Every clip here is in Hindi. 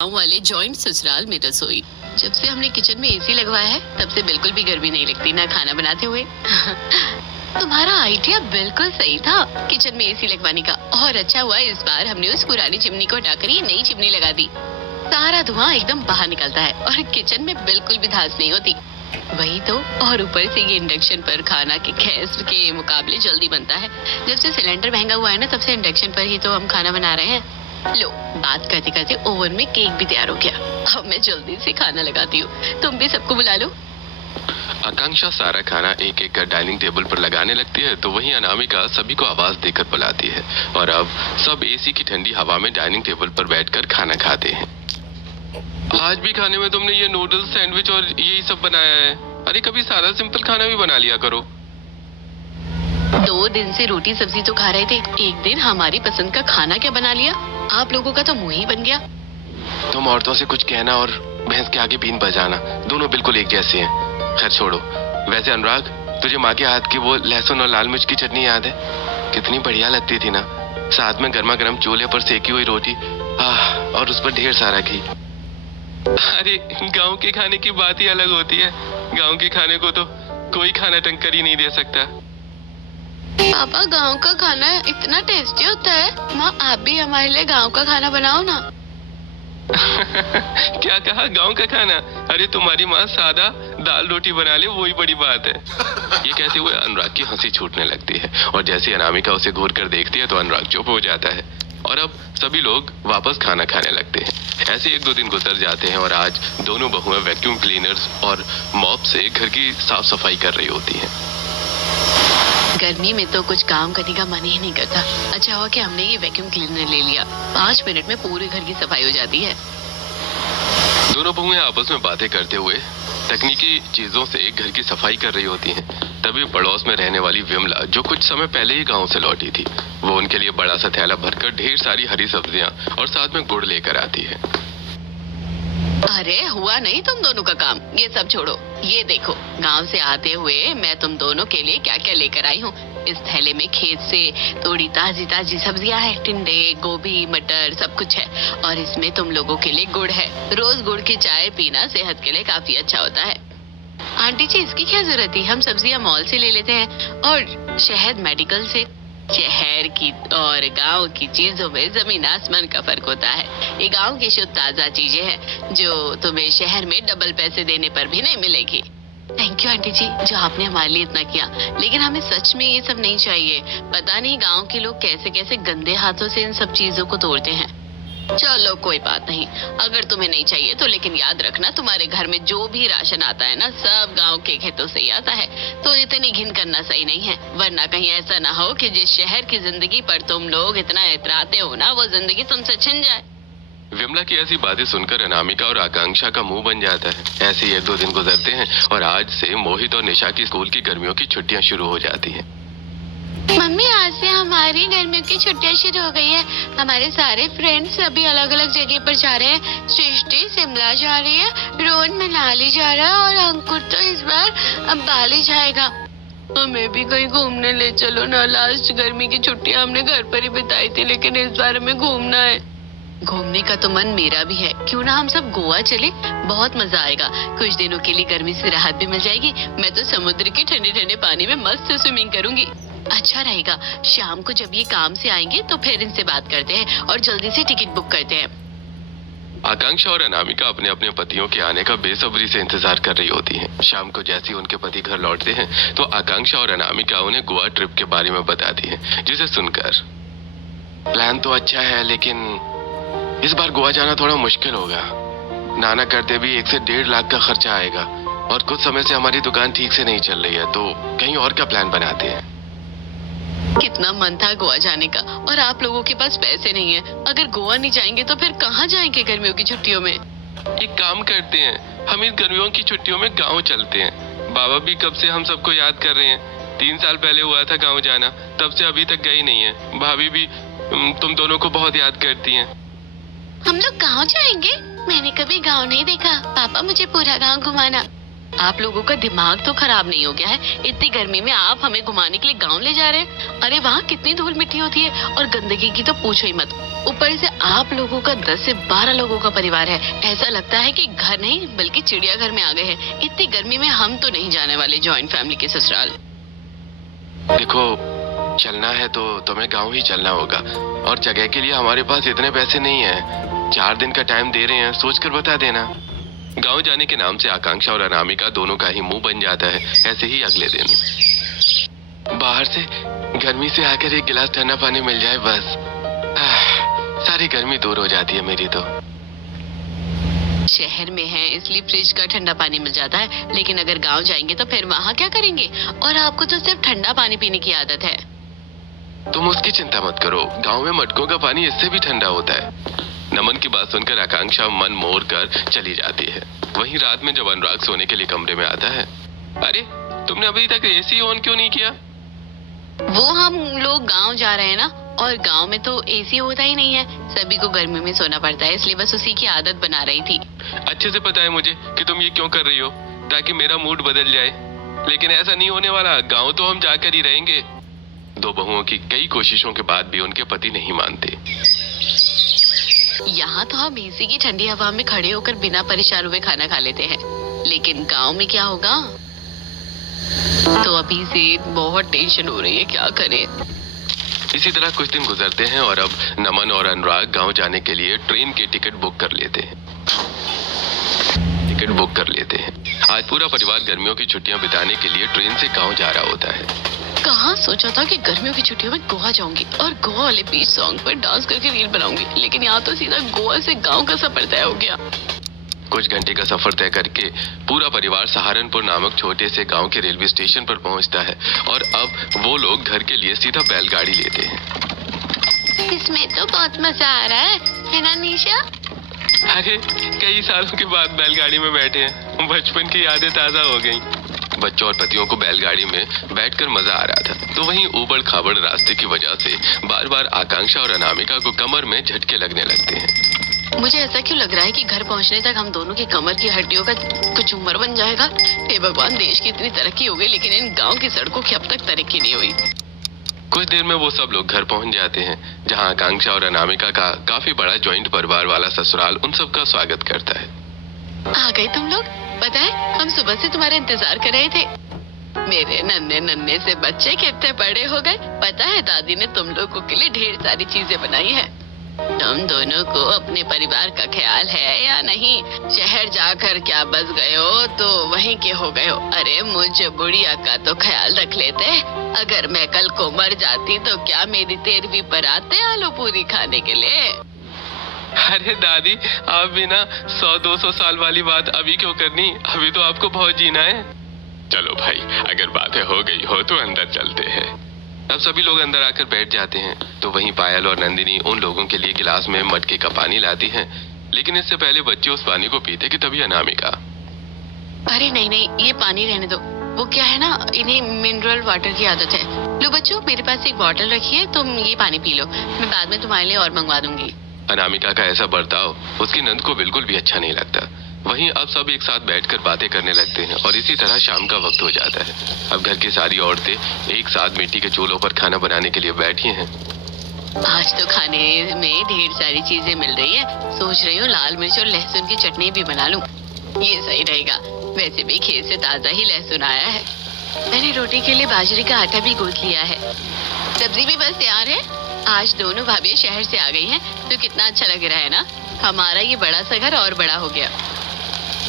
गाँव वाले जॉइंट ससुराल में रसोई। जब से हमने किचन में एसी लगवाया है तब से बिल्कुल भी गर्मी नहीं लगती, ना खाना बनाते हुए। तुम्हारा आइडिया बिल्कुल सही था किचन में एसी लगवाने का, और अच्छा हुआ इस बार हमने उस पुरानी चिमनी को हटाकर ये नई चिमनी लगा दी। सारा धुआं एकदम बाहर निकलता है और किचन में बिल्कुल भी धांस नहीं होती। वही तो, और ऊपर से ये इंडक्शन पर खाना के गैस के मुकाबले जल्दी बनता है। जब से सिलेंडर महंगा हुआ है ना, तब से इंडक्शन पर ही तो हम खाना बना रहे हैं। लो, बात करते करते ओवन में केक भी तैयार हो गया। अब मैं जल्दी से खाना लगाती हूँ, तुम भी सबको बुला लो। आकांक्षा सारा खाना एक एक कर डाइनिंग टेबल पर लगाने लगती है, तो वहीं अनामिका सभी को आवाज देकर बुलाती है और अब सब एसी की ठंडी हवा में डाइनिंग टेबल पर बैठकर खाना खाते हैं। आज भी खाने में तुमने ये नूडल्स, सैंडविच और यही सब बनाया है। अरे कभी सादा सिंपल खाना भी बना लिया करो। 2 दिन से रोटी सब्जी तो खा रहे थे, एक दिन हमारी पसंद का खाना क्या बना लिया। आप लोगों का तो मुंह ही बन गया। तुम औरतों से कुछ कहना और भैंस के आगे बीन बजाना, दोनों बिल्कुल एक जैसे हैं। खैर छोड़ो। वैसे अनुराग, तुझे माँ के हाथ की वो लहसुन और लाल मिर्च की चटनी याद है? कितनी बढ़िया लगती थी ना, साथ में गर्मा गर्म चूल्हे पर सेकी हुई रोटी, और उस पर ढेर सारा घी। अरे गांव के खाने की बात ही अलग होती है। गांव के खाने को तो कोई खाना टक्कर ही नहीं दे सकता। पापा, गांव का खाना इतना टेस्टी होता है। माँ, आप भी हमारे लिए गांव का खाना बनाओ ना। क्या कहा, गांव का खाना? अरे तुम्हारी माँ सादा दाल रोटी बना ले, वही बड़ी बात है। ये कहते हुए अनुराग की हंसी छूटने लगती है और जैसे अनामिका उसे घूर कर देखती है तो अनुराग चुप हो जाता है और अब सभी लोग वापस खाना खाने लगते हैं। ऐसे 1-2 दिन गुजर जाते हैं और आज दोनों बहुएं वैक्यूम क्लीनर्स और मॉप से घर की साफ सफाई कर रही होती हैं। गर्मी में तो कुछ काम करने का मन ही नहीं करता। अच्छा हुआ कि हमने ये वैक्यूम क्लीनर ले लिया, 5 मिनट में पूरे घर की सफाई हो जाती है। दोनों बहुएं आपस में बातें करते हुए तकनीकी चीजों से घर की सफाई कर रही होती हैं। तभी पड़ोस में रहने वाली विमला, जो कुछ समय पहले ही गांव से लौटी थी, वो उनके लिए बड़ा सा थैला भरकर ढेर सारी हरी सब्जियां और साथ में गुड़ लेकर आती है। अरे हुआ नहीं तुम दोनों का काम, ये सब छोड़ो। ये देखो, गांव से आते हुए मैं तुम दोनों के लिए क्या क्या लेकर आई हूँ। इस थैले में खेत से थोड़ी ताजी ताजी सब्जियां हैं, टिंडे, गोभी, मटर, सब कुछ है। और इसमें तुम लोगों के लिए गुड़ है। रोज गुड़ की चाय पीना सेहत के लिए काफी अच्छा होता है। आंटी जी, इसकी क्या जरूरत थी, हम सब्जियां मॉल से ले लेते हैं और शहद मेडिकल से। शहर की और गांव की चीजों में जमीन आसमान का फर्क होता है। ये गांव की शुद्ध ताजा चीजें हैं जो तुम्हें शहर में डबल पैसे देने पर भी नहीं मिलेगी। थैंक यू आंटी जी, जो आपने हमारे लिए इतना किया। लेकिन हमें सच में ये सब नहीं चाहिए। पता नहीं गांव के लोग कैसे कैसे गंदे हाथों से इन सब चीजों को तोड़ते हैं। चलो कोई बात नहीं, अगर तुम्हें नहीं चाहिए तो, लेकिन याद रखना तुम्हारे घर में जो भी राशन आता है ना, सब गांव के खेतों से ही आता है। तो इतनी घिन करना सही नहीं है, वरना कहीं ऐसा ना हो कि जिस शहर की जिंदगी पर तुम लोग इतना इतराते हो ना, वो जिंदगी तुमसे छिन जाए। विमला की ऐसी बातें सुनकर अनामिका और आकांक्षा का मुंह बन जाता है। ऐसे ही 1-2 दिन गुजरते हैं और आज से मोहित और निशा की स्कूल की गर्मियों की छुट्टियां शुरू हो जाती हैं। मम्मी, आज से हमारी गर्मियों की छुट्टियां शुरू हो गई है। हमारे सारे फ्रेंड्स अभी अलग अलग जगह पर जा रहे हैं। सृष्टि शिमला जा रही है, रोहन मनाली जा रहा है और अंकुर तो इस बार अब बाली जाएगा। हमें भी कहीं घूमने ले चलो ना। लास्ट गर्मी की छुट्टियां हमने घर पर ही बिताई थी, लेकिन इस बार हमें घूमना है। घूमने का तो मन मेरा भी है, क्यों ना हम सब गोवा चले, बहुत मजा आएगा। कुछ दिनों के लिए गर्मी से राहत भी मिल जाएगी। मैं तो समुद्र के ठंडे ठंडे पानी में मस्त स्विमिंग करूंगी। अच्छा रहेगा। शाम को जब ये काम से आएंगे तो फिर इनसे बात करते हैं और जल्दी से टिकट बुक करते हैं। आकांक्षा और अनामिका अपने अपने पतियों के आने का बेसब्री से इंतजार कर रही होती हैं। शाम को जैसे ही उनके पति घर लौटते हैं तो आकांक्षा और अनामिका उन्हें गोवा ट्रिप के बारे में बताती हैं, जिसे सुनकर प्लान तो अच्छा है, लेकिन इस बार गोवा जाना थोड़ा मुश्किल होगा। नाना करते भी 1 से 1.5 लाख का खर्चा आएगा और कुछ समय से हमारी दुकान ठीक से नहीं चल रही है, तो कहीं और का प्लान बनाते हैं। कितना मन था गोवा जाने का, और आप लोगों के पास पैसे नहीं है। अगर गोवा नहीं जाएंगे तो फिर कहाँ जाएंगे गर्मियों की छुट्टियों में? एक काम करते हैं, हम इस गर्मियों की छुट्टियों में गांव चलते हैं। बाबा भी कब से हम सबको याद कर रहे हैं। 3 साल पहले हुआ था गांव जाना, तब से अभी तक गई नहीं है। भाभी भी तुम दोनों को बहुत याद करती हैं। हम लोग गाँव जाएंगे? मैंने कभी गाँव नहीं देखा। पापा, मुझे पूरा गाँव घुमाना। आप लोगों का दिमाग तो खराब नहीं हो गया है? इतनी गर्मी में आप हमें घुमाने के लिए गांव ले जा रहे हैं? अरे वहाँ कितनी धूल मिट्टी होती है और गंदगी की तो पूछो ही मत। ऊपर से आप लोगों का 10 से 12 लोगों का परिवार है। ऐसा लगता है कि घर नहीं बल्कि चिड़ियाघर में आ गए हैं। इतनी गर्मी में हम तो नहीं जाने वाले जॉइंट फैमिली के ससुराल। देखो, चलना है तो तुम्हें गांव ही चलना होगा, और जगह के लिए हमारे पास इतने पैसे नहीं है। 4 दिन का टाइम दे रहे हैं, सोच कर बता देना। गांव जाने के नाम से आकांक्षा और अनामिका दोनों का ही मुंह बन जाता है। ऐसे ही अगले दिन बाहर से गर्मी से आकर एक गिलास ठंडा पानी मिल जाए, बस सारी गर्मी दूर हो जाती है मेरी तो। शहर में है इसलिए फ्रिज का ठंडा पानी मिल जाता है, लेकिन अगर गांव जाएंगे तो फिर वहाँ क्या करेंगे? और आपको तो सिर्फ ठंडा पानी पीने की आदत है। तुम उसकी चिंता मत करो, गांव में मटकों का पानी इससे भी ठंडा होता है। नमन की बात सुनकर आकांक्षा मन मोड़ कर चली जाती है। वहीं रात में जब अनुराग सोने के लिए कमरे में आता है, अरे तुमने अभी तक एसी ऑन क्यों नहीं किया? वो हम लोग गांव जा रहे हैं ना, और गांव में तो एसी होता ही नहीं है। सभी को गर्मी में सोना पड़ता है, इसलिए बस उसी की आदत बना रही थी। अच्छे से पता है मुझे कि तुम ये क्यों कर रही हो, ताकि मेरा मूड बदल जाए। लेकिन ऐसा नहीं होने वाला, गांव तो हम जाकर ही रहेंगे। 2 बहुओं की कई कोशिशों के बाद भी उनके पति नहीं मानते। यहाँ तो हम एसी की ठंडी हवा में खड़े होकर बिना परेशान हुए खाना खा लेते हैं, लेकिन गांव में क्या होगा? तो अभी से बहुत टेंशन हो रही है, क्या करें? इसी तरह कुछ दिन गुजरते हैं और अब नमन और अनुराग गांव जाने के लिए ट्रेन की टिकट बुक कर लेते हैं। आज पूरा परिवार गर्मियों की छुट्टियां बिताने के लिए ट्रेन से गांव जा रहा होता है। कहाँ सोचा था कि गर्मियों की छुट्टियों में गोवा जाऊंगी और गोवा वाले बीच सॉन्ग पर डांस करके रील बनाऊंगी, लेकिन यहाँ तो सीधा गोवा से गांव का सफर तय हो गया। कुछ घंटे का सफर तय करके पूरा परिवार सहारनपुर नामक छोटे से गांव के रेलवे स्टेशन पर पहुंचता है और अब वो लोग घर के लिए सीधा बैलगाड़ी लेते हैं। इसमें तो बहुत मजा आ रहा है ना निशा? अरे कई सालों के बाद बैलगाड़ी में बैठे हैं, बचपन की यादें ताजा हो गई। बच्चों और पतियों को बैलगाड़ी में बैठकर मजा आ रहा था, तो वहीं ऊबड़ खाबड़ रास्ते की वजह से बार बार आकांक्षा और अनामिका को कमर में झटके लगने लगते हैं। मुझे ऐसा क्यों लग रहा है कि घर पहुंचने तक हम दोनों की कमर की हड्डियों का कुछ उम्र बन जाएगा। हे भगवान, देश की इतनी तरक्की हो गई, लेकिन इन गांव की सड़कों की अब तक तरक्की नहीं हुई। कुछ देर में वो सब लोग घर पहुंच जाते हैं, जहां आकांक्षा और अनामिका का काफी बड़ा जॉइंट परिवार वाला ससुराल उन सबका स्वागत करता है। आ गए तुम लोग? पता है हम सुबह से तुम्हारा इंतजार कर रहे थे। मेरे नन्हे नन्हे से बच्चे कितने बड़े हो गए। पता है दादी ने तुम लोगों के लिए ढेर सारी चीजें बनाई है। तुम दोनों को अपने परिवार का ख्याल है या नहीं? शहर जाकर क्या बस गए हो तो वहीं के हो गए हो। अरे मुझे बुढ़िया का तो ख्याल रख लेते। अगर मैं कल को मर जाती तो क्या मेरी 13वीं बारात है आलू पूरी खाने के लिए? अरे दादी, आप भी ना 100-200 साल वाली बात अभी क्यों करनी, अभी तो आपको बहुत जीना है। चलो भाई, अगर बातें हो गई हो तो अंदर चलते हैं। अब सभी लोग अंदर आकर बैठ जाते हैं, तो वहीं पायल और नंदिनी उन लोगों के लिए गिलास में मटके का पानी लाती हैं। लेकिन इससे पहले बच्चे उस पानी को पीते कि तभी अनामिका, अरे नहीं नहीं, ये पानी रहने दो। वो क्या है ना, इन्हें मिनरल वाटर की आदत है। लो बच्चों, मेरे पास एक बॉटल रखी है, तुम ये पानी पी लो, मैं बाद में तुम्हारे लिए और मंगवा दूंगी। अनामिका का ऐसा बर्ताव उसकी नंद को बिल्कुल भी अच्छा नहीं लगता। वहीं अब सब एक साथ बैठकर बातें करने लगते हैं और इसी तरह शाम का वक्त हो जाता है। अब घर की सारी औरतें एक साथ मिट्टी के चूल्हों पर खाना बनाने के लिए बैठी हैं। आज तो खाने में ढेर सारी चीजें मिल रही है। सोच रही हूँ लाल मिर्च और लहसुन की चटनी भी बना लूं। ये सही रहेगा। वैसे भी खेत से ताजा ही लहसुन आया है। मैंने रोटी के लिए बाजरे का आटा भी गूंथ लिया है। सब्जी भी बस तैयार है। आज दोनों भाभियां शहर से आ गई हैं, तो कितना अच्छा लग रहा है ना। हमारा ये बड़ा सा घर और बड़ा हो गया।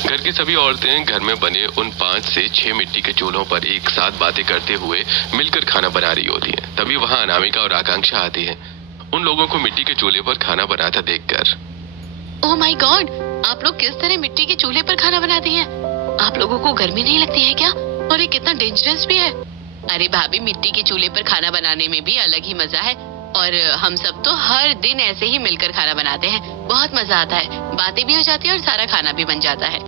घर की सभी औरतें घर में बने उन 5 से 6 मिट्टी के चूल्हों पर एक साथ बातें करते हुए मिलकर खाना बना रही होती हैं। तभी वहां अनामिका और आकांक्षा आती है, उन लोगों को मिट्टी के चूल्हे पर खाना बनाता देखकर। ओह माय गॉड, आप लोग किस तरह मिट्टी के चूल्हे पर खाना बनाती हैं? आप लोगों को गर्मी नहीं लगती है क्या? और ये कितना डेंजरस भी है। अरे भाभी, मिट्टी के चूल्हे पर खाना बनाने में भी अलग ही मजा है। और हम सब तो हर दिन ऐसे ही मिलकर खाना बनाते हैं। बहुत मजा आता है, बातें भी हो जाती है और सारा खाना भी बन जाता है।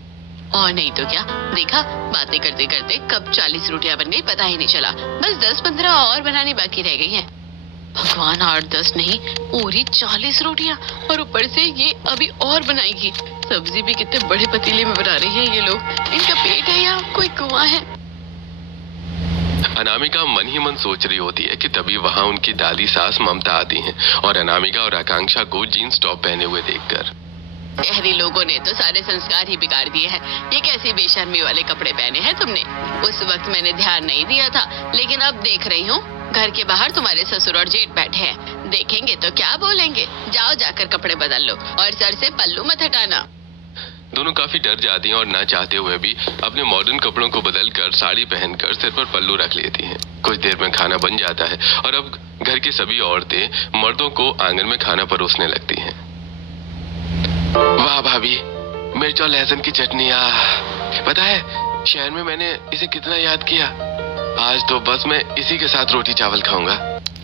और नहीं तो क्या, देखा बातें करते करते कब 40 रोटियां बन गई पता ही नहीं चला। बस 10-15 और बनानी बाकी रह गई हैं। भगवान, 8-10 नहीं, पूरी 40 रोटियां, और ऊपर से ये अभी और बनाएगी। सब्जी भी कितने बड़े पतीले में बना रही है ये लोग। इनका पेट है या कोई कुआं है? अनामिका मन ही मन सोच रही होती है कि तभी वहाँ उनकी दादी सास ममता आती हैं और अनामिका और आकांक्षा को जीन्स टॉप पहने हुए देखकर। शहरी लोगों ने तो सारे संस्कार ही बिगाड़ दिए हैं। ये कैसी बेशर्मी वाले कपड़े पहने हैं तुमने? उस वक्त मैंने ध्यान नहीं दिया था, लेकिन अब देख रही हूँ। घर के बाहर तुम्हारे ससुर और जेठ बैठे हैं, देखेंगे तो क्या बोलेंगे। जाओ, जाकर कपड़े बदल लो और सर से पल्लू मत हटाना। दोनों काफी डर जाती हैं और ना चाहते हुए भी अपने मॉडर्न कपड़ों को बदलकर साड़ी पहनकर सिर पर पल्लू रख लेती हैं। कुछ देर में खाना बन जाता है और अब घर की सभी औरतें मर्दों को आंगन में खाना परोसने लगती हैं। वाह भाभी, मिर्च और लहसुन की चटनी। पता है शहर में मैंने इसे कितना याद किया। आज तो बस मैं इसी के साथ रोटी चावल खाऊंगा।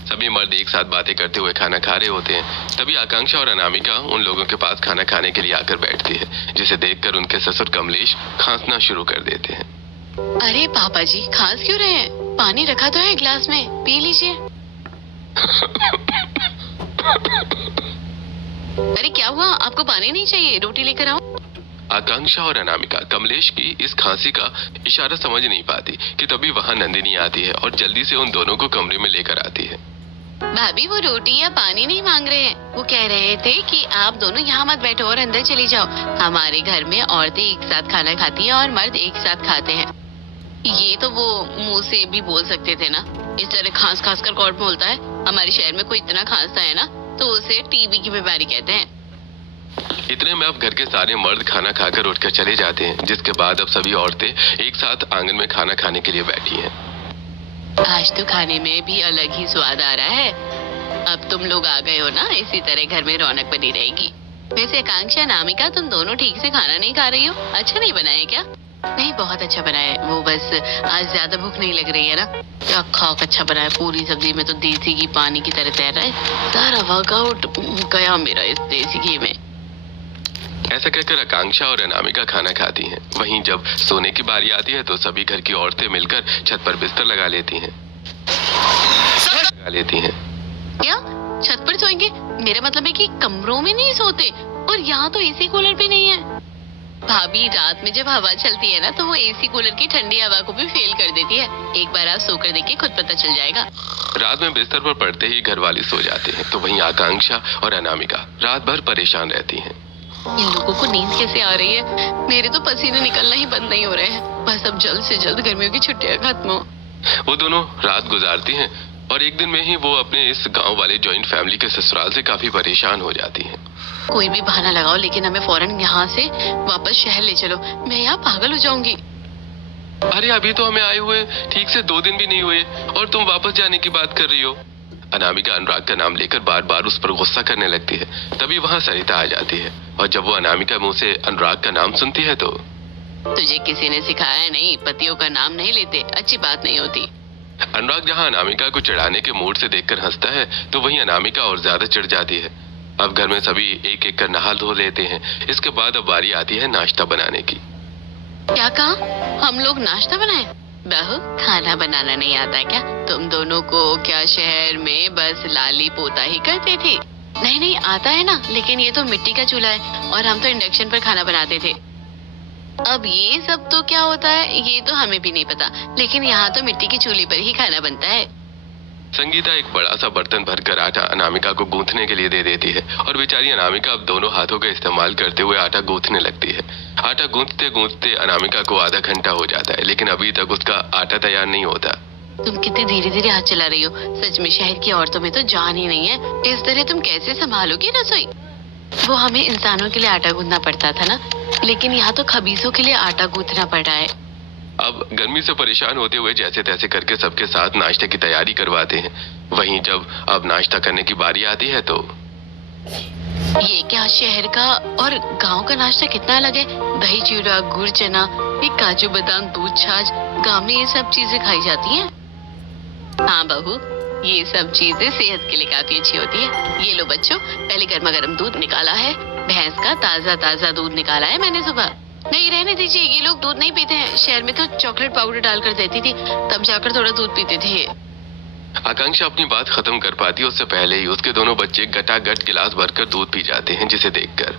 सभी मर्द एक साथ बातें करते हुए खाना खा रहे होते हैं। तभी आकांक्षा और अनामिका उन लोगों के पास खाना खाने के लिए आकर बैठती है, जिसे देखकर उनके ससुर कमलेश खांसना शुरू कर देते हैं। अरे पापा जी, खांस क्यों रहे हैं? पानी रखा तो है गिलास में, पी लीजिए। अरे क्या हुआ? आपको पानी नहीं चाहिए? रोटी लेकर आओ। आकांक्षा और अनामिका कमलेश की इस खांसी का इशारा समझ नहीं पाती कि तभी वहाँ नंदिनी आती है और जल्दी से उन दोनों को कमरे में लेकर आती है। भाभी, वो रोटी या पानी नहीं मांग रहे हैं। वो कह रहे थे कि आप दोनों यहाँ मत बैठो और अंदर चली जाओ। हमारे घर में औरतें एक साथ खाना खाती हैं और मर्द एक साथ खाते हैं। ये तो वो मुंह से भी बोल सकते थे ना। इस तरह खांस खांस कर कौन बोलता है? हमारे शहर में कोई इतना खांसता है ना तो उसे टीबी की बीमारी कहते हैं। इतने में अब घर के सारे मर्द खाना खाकर उठकर चले जाते हैं, जिसके बाद अब सभी औरतें एक साथ आंगन में खाना खाने के लिए बैठी हैं। आज तो खाने में भी अलग ही स्वाद आ रहा है। अब तुम लोग आ गए हो ना, इसी तरह घर में रौनक बनी रहेगी। वैसे आकांक्षा, अनामिका, तुम दोनों ठीक से खाना नहीं खा रही हो? अच्छा नहीं बनाया क्या? नहीं, बहुत अच्छा बना है। वो बस आज ज्यादा भूख नहीं लग रही है ना। क्या खाक अच्छा बना है। पूरी सब्जी में तो देसी घी पानी की तरह तैर रहा है। सारा वर्कआउट गया मेरा इस देसी घी में। ऐसा कहकर आकांक्षा और अनामिका खाना खाती हैं। वहीं जब सोने की बारी आती है तो सभी घर की औरतें मिलकर छत पर बिस्तर लगा लेती हैं। क्या छत पर सोएंगे? मेरा मतलब है कि कमरों में नहीं सोते। और यहाँ तो एसी कूलर भी नहीं है। भाभी, रात में जब हवा चलती है ना तो वो एसी कूलर की ठंडी हवा को भी फेल कर देती है। एक बार आप सोकर देखिए, खुद पता चल जाएगा। रात में बिस्तर पर पड़ते ही घर वाले सो जाते हैं, तो वहीं आकांक्षा और अनामिका रात भर परेशान रहती हैं। इन लोगों को नींद कैसे आ रही है? मेरे तो पसीने निकलना ही बंद नहीं हो रहे हैं। बस अब जल्द से जल्द गर्मियों की छुट्टियां खत्म हो। वो दोनों रात गुजारती हैं और एक दिन में ही वो अपने इस गांव वाले जॉइंट फैमिली के ससुराल से काफी परेशान हो जाती हैं। कोई भी बहाना लगाओ, लेकिन हमें फौरन यहाँ से वापस शहर ले चलो। मैं यहाँ पागल हो जाऊंगी। अरे अभी तो हमें आए हुए ठीक से 2 दिन भी नहीं हुए और तुम वापस जाने की बात कर रही हो। अनामिका अनुराग का नाम लेकर बार बार उस पर गुस्सा करने लगती है। तभी वहाँ सरिता आ जाती है और जब वो अनामिका मुंह से अनुराग का नाम सुनती है तो तुझे किसी ने सिखाया नहीं? पतियों का नाम नहीं लेते, अच्छी बात नहीं होती। अनुराग जहाँ अनामिका को चिढ़ाने के मूड से देखकर हंसता है तो वहीं अनामिका और ज्यादा चिढ़ जाती है। अब घर में सभी एक एक कर नहा धो लेते हैं। इसके बाद अब बारी आती है नाश्ता बनाने की। क्या कहा? हम लोग नाश्ता बनाए? बहू, खाना बनाना नहीं आता क्या तुम दोनों को? क्या शहर में बस लाली पोता ही करते थे? नहीं नहीं, आता है ना, लेकिन ये तो मिट्टी का चूल्हा है और हम तो इंडक्शन पर खाना बनाते थे। अब ये सब तो क्या होता है ये तो हमें भी नहीं पता, लेकिन यहाँ तो मिट्टी की चूल्हे पर ही खाना बनता है। संगीता एक बड़ा सा बर्तन भरकर आटा अनामिका को गूंथने के लिए दे देती है और बेचारी अनामिका अब दोनों हाथों का इस्तेमाल करते हुए आटा गूंथने लगती है। आटा गूंथते गूंथते अनामिका को आधा घंटा हो जाता है, लेकिन अभी तक उसका आटा तैयार नहीं होता। तुम कितने धीरे धीरे हाथ चला रही हो। सच में शहर की औरतों में तो जान ही नहीं है। इस तरह तुम कैसे संभालोगी रसोई? वो हमें इंसानों के लिए आटा गूंथना पड़ता था ना, लेकिन यहाँ तो खबीसों के लिए आटा गूंथना पड़ रहा है। अब गर्मी से परेशान होते हुए जैसे तैसे करके सबके साथ नाश्ते की तैयारी करवाते हैं। वहीं जब अब नाश्ता करने की बारी आती है तो ये क्या, शहर का और गांव का नाश्ता कितना अलग है। दही चूड़ा, गुड़ चना, ये काजू बादाम, दूध छाछ, गांव में ये सब चीजें खाई जाती हैं। हाँ बहू, ये सब चीजें सेहत के लिए काफी अच्छी होती है। ये लो बच्चों, पहले गर्मा गर्म दूध निकाला है। भैंस का ताजा ताजा दूध निकाला है मैंने सुबह। नहीं रहने दीजिए, ये लोग दूध नहीं पीते हैं। शहर में तो चॉकलेट पाउडर डालकर देती थी, तब जाकर थोड़ा दूध पीते थे। आकांक्षा अपनी बात खत्म कर पाती है उससे पहले ही उसके दोनों बच्चे गटागट गिलास भरकर दूध पी जाते हैं, जिसे देखकर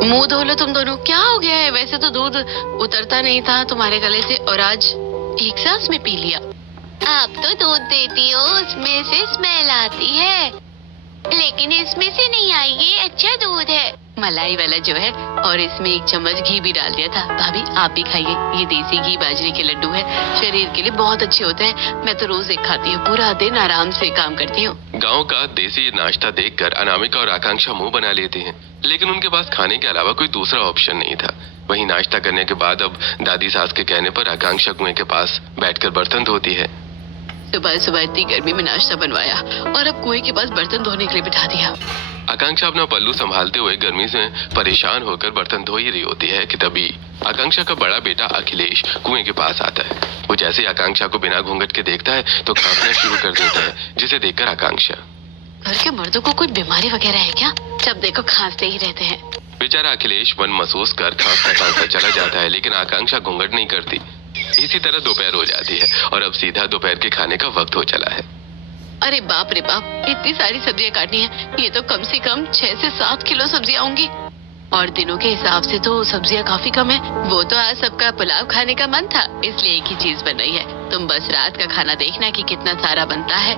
मुंह धो लो तुम दोनों, क्या हो गया है? वैसे तो दूध उतरता नहीं था तुम्हारे गले से और आज एक सांस में पी लिया। आप तो दूध देती हो, उसमें से स्मेल आती है, लेकिन इसमें से नहीं आई। ये अच्छा दूध है, मलाई वाला जो है, और इसमें एक चम्मच घी भी डाल दिया था। भाभी आप भी खाइए, ये देसी घी बाजरे के लड्डू है, शरीर के लिए बहुत अच्छे होते हैं। मैं तो रोज एक खाती हूँ, पूरा दिन आराम से काम करती हूँ। गांव का देसी नाश्ता देखकर अनामिका और आकांक्षा मुंह बना लेती हैं, लेकिन उनके पास खाने के अलावा कोई दूसरा ऑप्शन नहीं था। वहीं नाश्ता करने के बाद अब दादी सास के कहने पर आकांक्षा कुएं के पास बैठकर बर्तन धोती है। सुबह सुबह इतनी गर्मी में नाश्ता बनवाया और अब कुएं के पास बर्तन धोने के लिए बिठा दिया। आकांक्षा अपना पल्लू संभालते हुए गर्मी से परेशान होकर बर्तन धो ही रही होती है कि तभी आकांक्षा का बड़ा बेटा अखिलेश कुएं के पास आता है। वो जैसे ही आकांक्षा को बिना घूंघट के देखता है तो खांसना शुरू कर देता है, जिसे देखकर आकांक्षा, घर के मर्दों को कोई बीमारी वगैरह है क्या? जब देखो खांसते ही रहते हैं। बेचारा अखिलेश मन महसूस कर खांसता चला जाता है, लेकिन आकांक्षा घूंघट नहीं करती। इसी तरह दोपहर हो जाती है और अब सीधा दोपहर के खाने का वक्त हो चला है। अरे बाप रे बाप, इतनी सारी सब्जियां काटनी है। ये तो कम से कम 6 से 7 किलो सब्जियां होंगी और दिनों के हिसाब से तो सब्जियां काफी कम है। वो तो आज सबका पुलाव खाने का मन था, इसलिए एक ही चीज बन रही है। तुम बस रात का खाना देखना कि कितना सारा बनता है।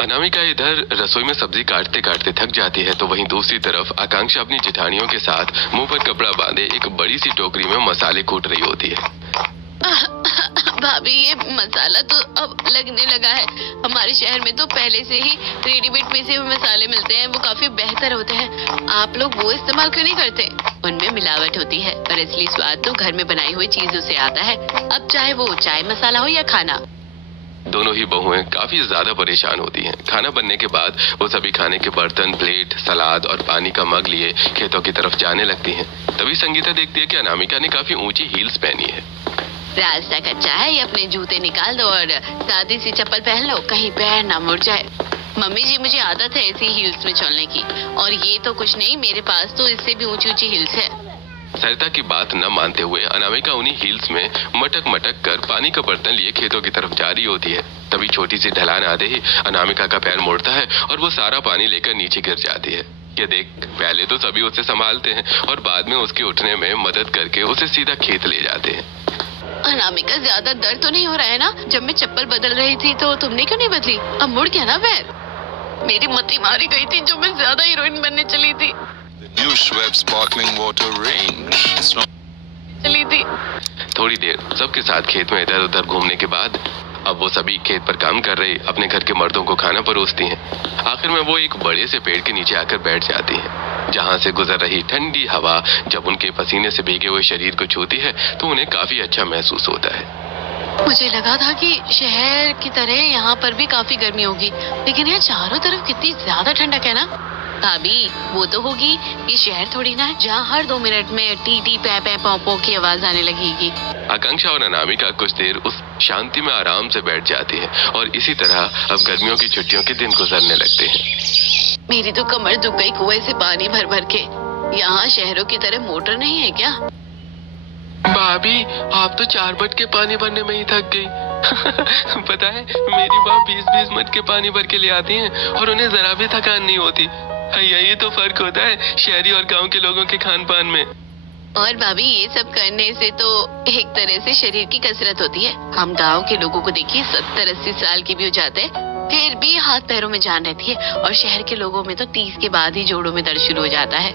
अनामिका इधर रसोई में सब्जी काटते काटते थक जाती है तो वहीं दूसरी तरफ आकांक्षा अपनी जेठानियों के साथ मुंह पर कपड़ा बांधे एक बड़ी सी टोकरी में मसाले कूट रही होती है। भाभी ये मसाला तो अब लगने लगा है। हमारे शहर में तो पहले से ही रेडीमेड पिसे हुए मसाले मिलते हैं, वो काफी बेहतर होते हैं। आप लोग वो इस्तेमाल क्यों नहीं करते? उनमें मिलावट होती है और इसलिए स्वाद तो घर में बनाई हुई चीजों से आता है, अब चाहे वो चाय मसाला हो या खाना। दोनों ही बहुएं काफी ज्यादा परेशान होती हैं। खाना बनने के बाद वो सभी खाने के बर्तन, प्लेट, सलाद और पानी का मग लिए खेतों की तरफ जाने लगती हैं। तभी संगीता देखती है कि अनामिका ने काफी ऊंची हील्स पहनी है। रास्ता कच्चा है, ये अपने जूते निकाल दो और सादी सी चप्पल पहन लो, कहीं पैर ना मुड़ जाए। मम्मी जी मुझे आदत है ऐसी हील्स में चलने की, और ये तो कुछ नहीं, मेरे पास तो इससे भी ऊंची ऊंची हील्स है। सरिता की बात न मानते हुए अनामिका उन्हीं हील्स में मटक मटक कर पानी का बर्तन लिए खेतों की तरफ जा रही होती है। तभी छोटी सी ढलान आते ही अनामिका का पैर मुड़ता है और वो सारा पानी लेकर नीचे गिर जाती है। ये देख पहले तो सभी उसे संभालते हैं और बाद में उसके उठने में मदद करके उसे सीधा खेत ले जाते हैं। अनामिका ज्यादा दर्द तो नहीं हो रहा है ना? जब मैं चप्पल बदल रही थी तो तुमने क्यों नहीं बदली? अब मुड़ गया ना पैर? मेरी मती मारी गई थी जो मैं ज्यादा हीरोइन बनने चली थी। New Schweppes sparkling water range. चली थी। थोड़ी देर सबके साथ खेत में इधर उधर घूमने के बाद अब वो सभी खेत पर काम कर रहे अपने घर के मर्दों को खाना परोसती हैं। आखिर में वो एक बड़े से पेड़ के नीचे आकर बैठ जाती हैं, जहाँ से गुजर रही ठंडी हवा जब उनके पसीने से भीगे हुए शरीर को छूती है तो उन्हें काफी अच्छा महसूस होता है। मुझे लगा था कि शहर की तरह यहाँ पर भी काफी गर्मी होगी, लेकिन यहाँ चारों तरफ कितनी ज्यादा ठंडक है ना। भाभी वो तो होगी, ये शहर थोड़ी ना है जहाँ हर 2 मिनट में टी टी पै पै पौ पौ की आवाज आने लगेगी। आकांक्षा और अनामिका कुछ देर उस शांति में आराम से बैठ जाती है और इसी तरह अब गर्मियों की छुट्टियों के दिन गुजरने लगते हैं। मेरी तो कमर दुख गई कुएं से पानी भर भर के। यहाँ शहरों की तरह मोटर नहीं है क्या? भाभी आप तो 4 बट के पानी भरने में ही थक गई। पता है मेरी माँ 20-20 मट के पानी भर के ले आती हैं और उन्हें जरा भी थकान नहीं होती। यही तो फर्क होता है शहरी और गांव के लोगों के खान पान में। और भाभी ये सब करने से तो एक तरह से शरीर की कसरत होती है। हम गांव के लोगों को देखिए 70-80 साल के भी हो जाते हैं, फिर भी हाथ पैरों में जान रहती है, और शहर के लोगों में तो 30 के बाद ही जोड़ों में दर्द शुरू हो जाता है।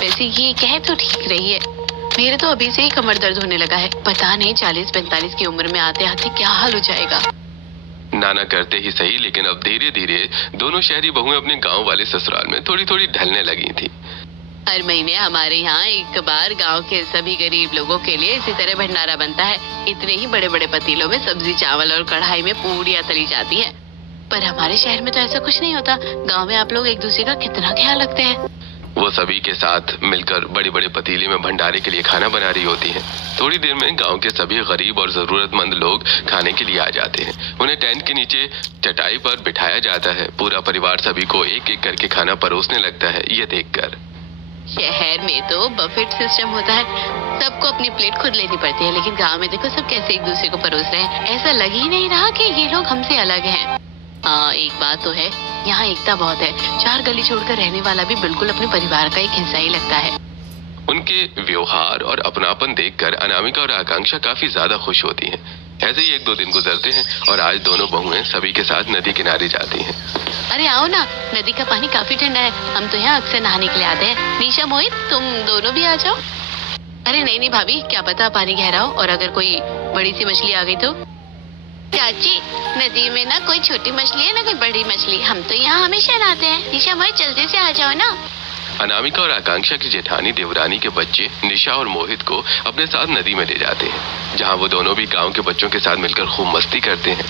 वैसे ये कह तो ठीक रही है, मेरे तो अभी से ही कमर दर्द होने लगा है। पता नहीं 40-45 की उम्र में आते आते क्या हाल हो जाएगा। नाना करते ही सही, लेकिन अब धीरे धीरे दोनों शहरी बहुएं अपने गांव वाले ससुराल में थोड़ी थोड़ी ढलने लगी थी। हर महीने हमारे यहाँ एक बार गांव के सभी गरीब लोगों के लिए इसी तरह भंडारा बनता है। इतने ही बड़े बड़े पतीलों में सब्जी, चावल और कढ़ाई में पूड़ियाँ तली जाती हैं। पर हमारे शहर में तो ऐसा कुछ नहीं होता। गांव में आप लोग एक दूसरे का कितना ख्याल रखते हैं। वो सभी के साथ मिलकर बड़े बड़े पतीले में भंडारे के लिए खाना बना रही होती है। थोड़ी देर में गांव के सभी गरीब और जरूरतमंद लोग खाने के लिए आ जाते हैं। उन्हें टेंट के नीचे चटाई पर बिठाया जाता है। पूरा परिवार सभी को एक एक करके खाना परोसने लगता है। ये देखकर शहर में तो बफेट सिस्टम होता है, सबको अपनी प्लेट खुद लेनी पड़ती है, लेकिन गांव में देखो सब कैसे एक दूसरे को परोस रहे हैं। ऐसा लग ही नहीं रहा कि ये लोग हमसे अलग हैं। हाँ, एक बात तो है, यहाँ एकता बहुत है। 4 गली छोड़कर रहने वाला भी बिल्कुल अपने परिवार का एक हिस्सा ही लगता है। उनके व्यवहार और अपनापन देखकर अनामिका और आकांक्षा काफी ज्यादा खुश होती हैं। ऐसे ही 1-2 दिन गुजरते हैं और आज दोनों बहुएं सभी के साथ नदी किनारे जाती हैं। अरे आओ ना, नदी का पानी काफी ठंडा है, हम तो यहाँ अक्सर नहाने के लिए आते हैं। निशा, मोहित, तुम दोनों भी आ जाओ। अरे नहीं भाभी, क्या पता पानी गहरा हो और अगर कोई बड़ी सी मछली आ गई तो। चाची, नदी में ना कोई छोटी मछली है ना कोई बड़ी मछली, हम तो यहाँ हमेशा नहाते हैं। निशा, मोहित, जल्दी से आ जाओ ना। अनामिका और आकांक्षा की जेठानी देवरानी के बच्चे निशा और मोहित को अपने साथ नदी में ले जाते हैं, जहां वो दोनों भी गांव के बच्चों के साथ मिलकर खूब मस्ती करते हैं।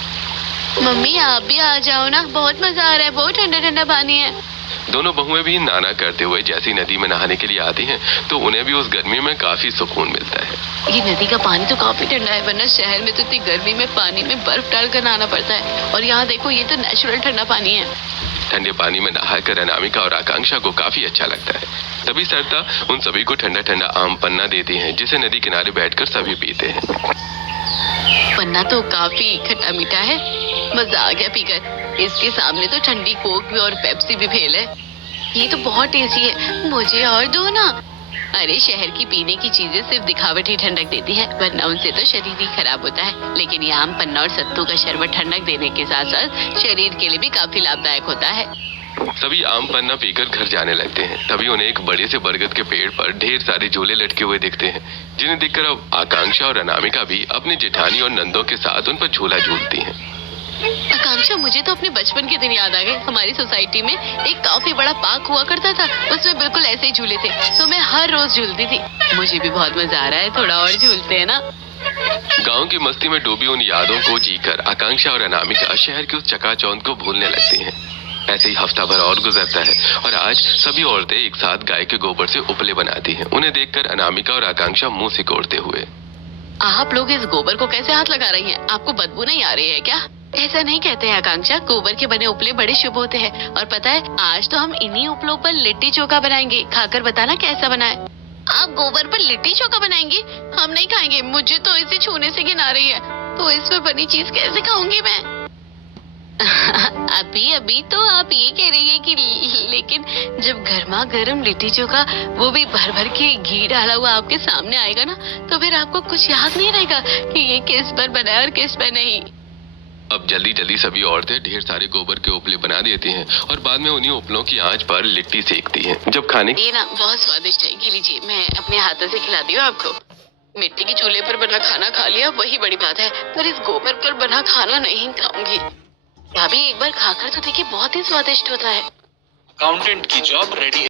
मम्मी, आप भी आ जाओ ना, बहुत मजा आ रहा है, बहुत ठंडा ठंडा पानी है। दोनों बहुएं भी नाना करते हुए जैसी नदी में नहाने के लिए आती हैं, तो उन्हें भी उस गर्मी में काफी सुकून मिलता है। ये नदी का पानी तो काफी ठंडा है, वरना शहर में तो इतनी गर्मी में पानी में बर्फ डालकर नहाना पड़ता है, और यहाँ देखो ये तो नेचुरल ठंडा पानी है। ठंडे पानी में नहाकर अनामिका और आकांक्षा को काफी अच्छा लगता है। तभी सरता उन सभी को ठंडा ठंडा आम पन्ना देती है, जिसे नदी किनारे बैठकर सभी पीते हैं। पन्ना तो काफी खट्टा मीठा है, मजा आ गया पीकर। इसके सामने तो ठंडी कोक भी और पेप्सी भी फेल है। ये तो बहुत टेस्टी है, मुझे और दो ना। अरे शहर की पीने की चीजें सिर्फ दिखावट ही ठंडक देती है, वरना उनसे तो शरीर ही खराब होता है। लेकिन ये आम पन्ना और सत्तू का शरबत ठंडक देने के साथ साथ शरीर के लिए भी काफी लाभदायक होता है। सभी आम पन्ना पीकर घर जाने लगते हैं। तभी उन्हें एक बड़े से बरगद के पेड़ पर ढेर सारे झूले लटके हुए दिखते हैं, जिन्हें देखकर अब आकांक्षा और अनामिका भी अपनी जेठानी और नंदों के साथ उन पर झूला झूलती हैं। आकांक्षा, मुझे तो अपने बचपन के दिन याद आ गए। हमारी सोसाइटी में एक काफी बड़ा पार्क हुआ करता था, उसमें बिल्कुल ऐसे ही झूले थे, तो मैं हर रोज झूलती थी। मुझे भी बहुत मजा आ रहा है, थोड़ा और झूलते हैं ना। गांव की मस्ती में डूबी उन यादों को जीकर आकांक्षा और अनामिका शहर की उस चकाचौंध को भूलने लगती हैं। ऐसे ही हफ्ता भर और गुजरता है और आज सभी औरतें एक साथ गाय के गोबर से उपले बनाती हैं। उन्हें देखकर अनामिका और आकांक्षा मुंह सिकोड़ते हुए, आप लोग इस गोबर को कैसे हाथ लगा रही हैं? आपको बदबू नहीं आ रही है क्या? ऐसा नहीं कहते हैं आकांक्षा, गोबर के बने उपले बड़े शुभ होते हैं। और पता है, आज तो हम इन्हीं उपलों पर लिट्टी चोखा बनाएंगे, खाकर बताना कैसा बना है। आप गोबर पर लिट्टी चोखा बनाएंगी? हम नहीं खाएंगे, मुझे तो इसे छूने से घिन आ रही है, तो इस पर बनी चीज कैसे खाऊंगी मैं? अभी तो आप ये कह रही है कि लेकिन जब गर्मा गर्म लिट्टी चोखा, वो भी भर भर के घी डाला हुआ आपके सामने आएगा ना, तो फिर आपको कुछ याद नहीं रहेगा कि ये किस पर बना है और किस पर नहीं। अब जल्दी जल्दी सभी औरतें ढेर सारे गोबर के उपले बना देती हैं और बाद में उन्हीं उपलों की आंच पर लिट्टी सेकती हैं। जब खाने ये ना बहुत स्वादिष्ट है, ये लीजिए, मैं अपने हाथों से खिलाती हूँ आपको। मिट्टी के चूल्हे पर बना खाना खा लिया वही बड़ी बात है, पर इस गोबर पर बना खाना नहीं खाऊंगी। भाभी, एक बार खाकर तो देखिए, बहुत ही स्वादिष्ट होता है। अकाउंटेंट की जॉब रेडी है।